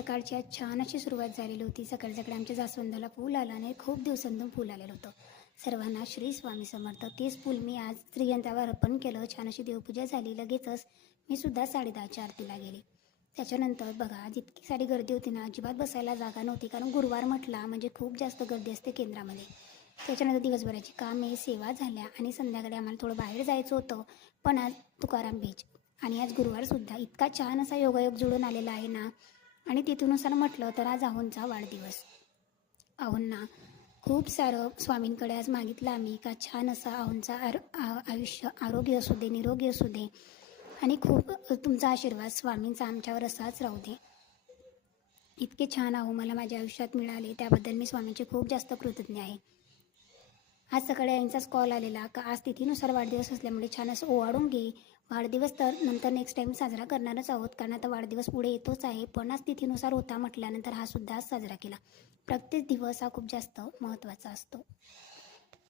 सकाळची आज छान अशी सुरुवात झालेली होती. सकाळी सकाळी आमच्या जास्वंदाला फूल आलं आणि खूप दिवसांतून फूल आलेलं होतं. सर्वांना श्री स्वामी समर्थ. तेच फूल मी आज स्त्रियंत्रावर अर्पण केलं. छान अशी देवपूजा झाली. लगेचच मी सुद्धा 10:30च्या आरतीला गेले. त्याच्यानंतर बघा आज इतकी सारी गर्दी होती ना, अजिबात बसायला जागा नव्हती. कारण गुरुवार म्हटला म्हणजे खूप जास्त गर्दी असते केंद्रामध्ये. त्याच्यानंतर दिवसभराची कामे, सेवा झाल्या आणि संध्याकाळी आम्हाला थोडं बाहेर जायचं होतं. पण आज तुकाराम बीच आणि आज गुरुवारसुद्धा इतका छान असा योगायोग जुळून आलेला आहे ना. आणि तिथूनुसार म्हटलं तर आज आहोंचा वाढदिवस. आहोंना खूप सारं स्वामींकडे आज मागितलं आम्ही का छान असा आहोंचा आयुष्य आरोग्य असू दे, निरोगी असू दे आणि खूप तुमचा आशीर्वाद स्वामींचा आमच्यावर असाच राहू दे. इतके छान आहो मला माझ्या आयुष्यात मिळाले, त्याबद्दल मी स्वामींचे खूप जास्त कृतज्ञ आहे. आज सकाळी आईंचाच कॉल आलेला का आज तिथीनुसार वाढदिवस असल्यामुळे छान असं ओवाळून घे. वाढदिवस तर नंतर नेक्स्ट टाईम साजरा करणारच आहोत, कारण आता वाढदिवस पुढे येतोच आहे. पण आज तिथीनुसार होता म्हटल्यानंतर हा सुद्धा आज साजरा केला. प्रत्येक दिवस हा खूप जास्त महत्त्वाचा असतो.